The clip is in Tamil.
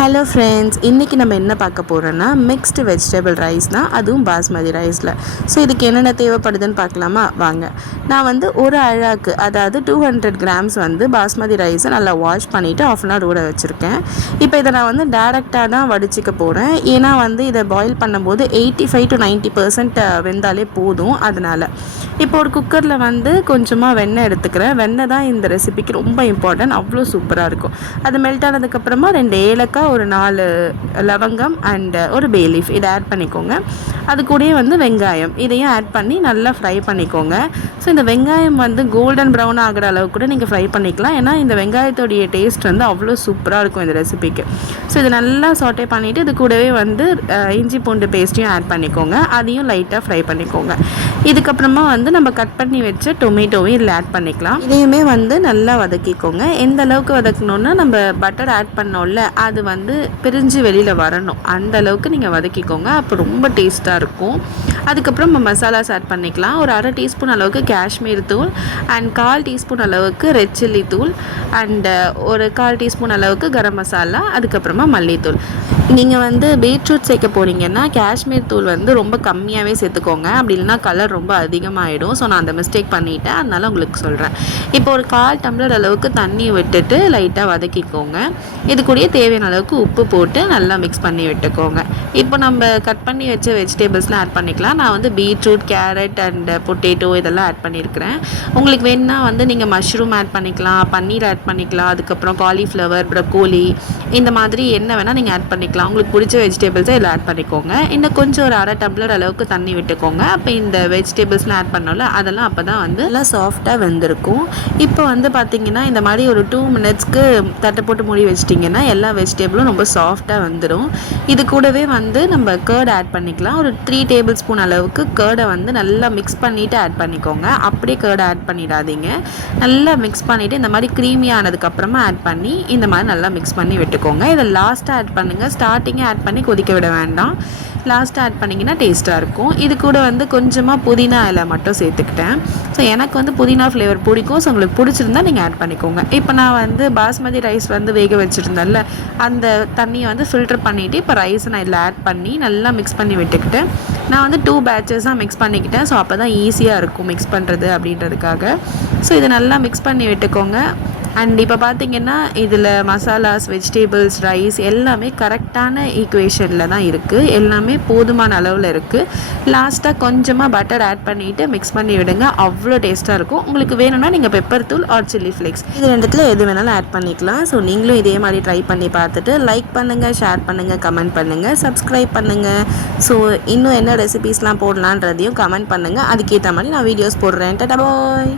ஹலோ ஃப்ரெண்ட்ஸ், இன்றைக்கி நம்ம என்ன பார்க்க போகிறோன்னா மிக்ஸ்டு வெஜிடபிள் ரைஸ் தான், அதுவும் பாஸ்மதி ரைஸில். ஸோ இதுக்கு என்னென்ன தேவைப்படுதுன்னு பார்க்கலாமா? வாங்க. நான் வந்து ஒரு அழாக்கு, அதாவது 200 கிராம்ஸ் வந்து பாஸ்மதி ரைஸை நல்லா வாஷ் பண்ணிவிட்டு ஆஃப் அன் ஹவர் ஊற வச்சுருக்கேன். இப்போ இதை நான் வந்து டேரெக்டாக தான் வடிச்சிக்க போகிறேன். ஏன்னா வந்து இதை பாயில் பண்ணும்போது 85 to 90% வெந்தாலே போதும். அதனால் இப்போ ஒரு குக்கரில் வந்து கொஞ்சமாக வெண்ணெய் எடுத்துக்கிறேன். வெண்ணெய் தான் இந்த ரெசிபிக்கு ரொம்ப இம்பார்ட்டன்ட், அவ்வளோ சூப்பராக இருக்கும். அது மெல்ட் ஆனதுக்கப்புறமா 2 ஏலக்காய், ஒரு 4 லவங்கம் அண்ட் ஒரு பே லீஃப் இதை ஆட் பண்ணிக்கோங்க. அது கூடயே வந்து வெங்காயம் இதையும் ஆட் பண்ணி நல்லா ஃப்ரை பண்ணிக்கோங்க. ஸோ இந்த வெங்காயம் வந்து கோல்டன் ப்ரௌன் ஆகிற அளவுக்கு கூட நீங்கள் ஃப்ரை பண்ணிக்கலாம். ஏன்னா இந்த வெங்காயத்தோடைய டேஸ்ட் வந்து அவ்வளோ சூப்பராக இருக்கும் இந்த ரெசிபிக்கு. ஸோ இதை நல்லா சாட்டே பண்ணிவிட்டு இது கூடவே வந்து இஞ்சி பூண்டு பேஸ்ட்டையும் ஆட் பண்ணிக்கோங்க. அதையும் லைட்டாக ஃப்ரை பண்ணிக்கோங்க. இதுக்கப்புறமா வந்து நம்ம கட் பண்ணி வச்ச டொமேட்டோவையும் இதில் ஆட் பண்ணிக்கலாம். இதையுமே வந்து நல்லா வதக்கிக்கோங்க. எந்த அளவுக்கு வதக்கணுன்னா, நம்ம பட்டர் ஆட் பண்ணோம்ல, அது வந்து பிரிஞ்சு வெளியில் வரணும். அந்த அளவுக்கு நீங்கள் வதக்கிக்கோங்க. அப்போ ரொம்ப டேஸ்ட்டாக இருக்கும். அதுக்கப்புறம் நம்ம மசாலாஸ் ஆட் பண்ணிக்கலாம். ஒரு 1/2 டீஸ்பூன் அளவுக்கு காஷ்மீர் தூள் அண்ட் 1/4 டீஸ்பூன் அளவுக்கு ரெட் சில்லி தூள் அண்டு ஒரு 1/4 டீஸ்பூன் அளவுக்கு கரம் மசாலா, அதுக்கப்புறமா மல்லித்தூள். நீங்கள் வந்து பீட்ரூட் சேர்க்க போகிறீங்கன்னா காஷ்மீர் தூள் வந்து ரொம்ப கம்மியாகவே சேர்த்துக்கோங்க. அப்படி இல்லைனா கலர் ரொம்ப அதிகமாகிடும். ஸோ நான் அந்த மிஸ்டேக் பண்ணிவிட்டேன், அதனால் உங்களுக்கு சொல்கிறேன். இப்போ ஒரு 1/4 டம்ளர் அளவுக்கு தண்ணி விட்டுட்டு லைட்டாக வதக்கிக்கோங்க. இது கூடயே தேவையான அளவுக்கு உப்பு போட்டு நல்லா மிக்ஸ் பண்ணி விட்டுக்கோங்க. இப்போ நம்ம கட் பண்ணி வச்ச வெஜிடபிள்ஸ்லாம் ஆட் பண்ணிக்கலாம். நான் வந்து பீட்ரூட், கேரட் அண்ட் பொட்டேட்டோ இதெல்லாம் ஆட் பண்ணியிருக்கிறேன். உங்களுக்கு வேணுன்னா வந்து நீங்கள் மஷ்ரூம் ஆட் பண்ணிக்கலாம், பன்னீர் ஆட் பண்ணிக்கலாம், அதுக்கப்புறம் காலிஃப்ளவர், ப்ரக்கோலி, இந்த மாதிரி என்ன வேணால் நீங்கள் ஆட் பண்ணிக்கலாம். உங்களுக்கு பிடிச்ச வெஜிடபிள்ஸை இதில் ஆட் பண்ணிக்கோங்க. இன்னும் கொஞ்சம் ஒரு 1/2 டம்ளர் அளவுக்கு தண்ணி விட்டுக்கோங்க. அப்போ இந்த வெஜிடபிள்ஸ்லாம் ஆட் பண்ணோம்ல, அதெல்லாம் அப்போ தான் வந்து நல்லா சாஃப்டாக வெந்திருக்கும். இப்போ வந்து பார்த்திங்கன்னா இந்த மாதிரி ஒரு 2 மினிட்ஸ்க்கு தட்டை போட்டு மூடி வச்சிட்டிங்கன்னா எல்லா வெஜிடபிளும் ரொம்ப சாஃப்டாக வந்துடும். இது கூடவே வந்து நம்ம கர்ட் ஆட் பண்ணிக்கலாம். ஒரு 3 டேபிள் ஸ்பூன் அளவுக்கு கர்டை வந்து நல்லா மிக்ஸ் பண்ணிவிட்டு ஆட் பண்ணிக்கோங்க. அப்படியே கர்டை ஆட் பண்ணிடாதீங்க. நல்லா மிக்ஸ் பண்ணிவிட்டு இந்த மாதிரி க்ரீமியாக ஆனதுக்கப்புறமா ஆட் பண்ணி இந்த மாதிரி நல்லா மிக்ஸ் பண்ணி விட்டுக்கோங்க. இதை லாஸ்ட்டாக ஆட் பண்ணுங்கள். ஸ்டார்டிங்கே ஆட் பண்ணி கொதிக்க விட வேண்டாம். லாஸ்ட்டாக ஆட் பண்ணிங்கன்னா டேஸ்ட்டாக இருக்கும். இது கூட வந்து கொஞ்சமாக புதினா இலை மட்டும் சேர்த்துக்கிட்டேன். ஸோ எனக்கு வந்து புதினா ஃப்ளேவர் பிடிக்கும். ஸோ உங்களுக்கு பிடிச்சிருந்தா நீங்கள் ஆட் பண்ணிக்கோங்க. இப்போ நான் வந்து பாஸ்மதி ரைஸ் வந்து வேக வச்சுருந்தேன்ல, அந்த தண்ணியை வந்து ஃபில்டர் பண்ணிவிட்டு இப்போ ரைஸை நான் இதில் ஆட் பண்ணி நல்லா மிக்ஸ் பண்ணி விட்டுக்கிட்டேன். நான் வந்து 2 பேட்சஸாக மிக்ஸ் பண்ணிக்கிட்டேன். ஸோ அப்போ தான் ஈஸியாக இருக்கும் மிக்ஸ் பண்ணுறது அப்படின்றதுக்காக. ஸோ இதை நல்லா மிக்ஸ் பண்ணி விட்டுக்கோங்க. அண்ட் இப்போ பார்த்திங்கன்னா இதில் மசாலாஸ், வெஜிடபிள்ஸ், ரைஸ் எல்லாமே கரெக்டான ஈக்குவேஷனில் தான் இருக்குது. எல்லாமே போதுமான அளவில் இருக்குது. லாஸ்ட்டாக கொஞ்சமாக பட்டர் ஆட் பண்ணிவிட்டு மிக்ஸ் பண்ணி விடுங்க. அவ்வளோ டேஸ்ட்டாக இருக்கும். உங்களுக்கு வேணும்னா நீங்கள் பெப்பர் தூள் ஆர் சில்லி ஃப்ளேக்ஸ் இது ரெண்டுத்தில் எது வேணாலும் ஆட் பண்ணிக்கலாம். ஸோ நீங்களும் இதே மாதிரி ட்ரை பண்ணி பார்த்துட்டு லைக் பண்ணுங்கள், ஷேர் பண்ணுங்கள், கமெண்ட் பண்ணுங்கள், சப்ஸ்கிரைப் பண்ணுங்கள். ஸோ இன்னும் என்ன ரெசிபீஸ்லாம் போடலான்றதையும் கமெண்ட் பண்ணுங்கள். அதுக்கேற்ற மாதிரி நான் வீடியோஸ் போடுறேன். டாடா பாய்.